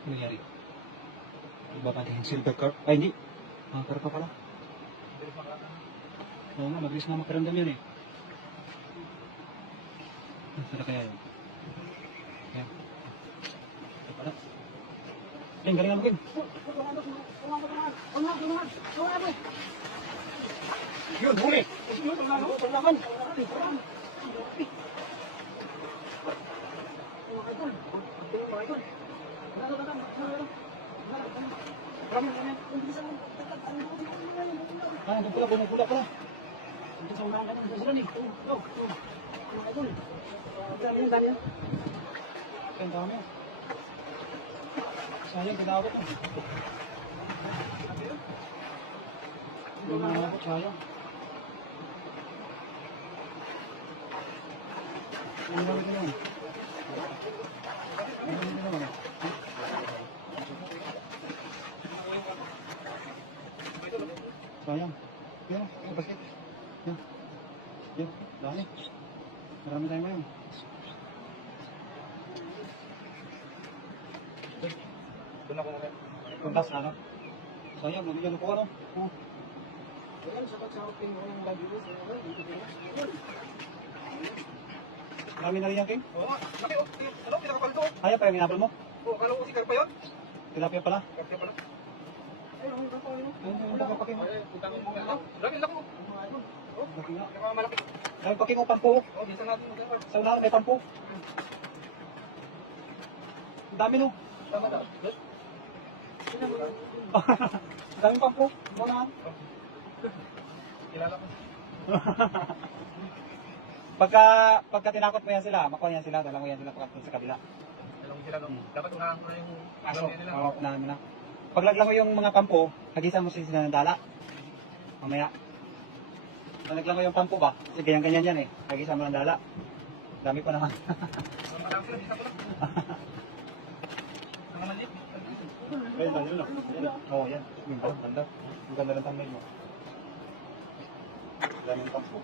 Ano nangyari? Iba pa din silver carp? Ay, hindi. Carp pa pala. Oo nga, mabilis nga makaramdam yan eh. Sana kaya yun? Ayan. Ito pala. Ayan, galingan mo, Kim. Yun, huli! Paglaman! Doon pala, bumubula pala. Doon sa unahan natin, doon sila ni. Ang dami yan, Daniel. Ang dami yan. Sayang, tinawag mo. Hindi mo nakakot, sayang. Ang dami ko naman. Ang dami ko naman. Sayang. Yan, yung basket. Yan. Yan, dami. Marami tayo ngayon. Doon ako ngayon. Kuntas na, no? Sayang, nabigyan ko ano? Ayan, sapat sa akin mo ng lagi mo. Marami na rin yan, King? Oo, laki o. Ano, pinakapalito o. Kaya pa yung inapal mo? Oo, akala ko si Carpa yun. Tilapia pala? Tilapia pala. Ayun, ang kapal mo. Ayun, ang kapal mo. Utangin mo nga. Laki, laki mo. Laki nga. Laki malaki. Dahil paki ko pampo. Oo, bisa natin mo. Sa unahan may pampo. Ang dami no. Tama daw. Ang daming pampo. Unahan. Kilala ko. Pagka tinakot mo yan sila, makuha yan sila, dala mo yan sila pagkapunta sa kabila. Dala mo sila, no? Dapat unahan ko na yung aso nila. Oo, unahan mo na. Paglaglang mo yung mga pampo, hagisan mo sila ng dala. Mamaya. Paglaglang mo yung pampo ba? Kasi ganyan-ganyan yan eh. Hagisan mo ng dala. Dami pa naman. Marami sila, bisa ko lang. Mga maliit. Ayun, ayun lang. Oo, yan. Ang ganda. Ang ganda ng thumbnail mo. Daming pampo.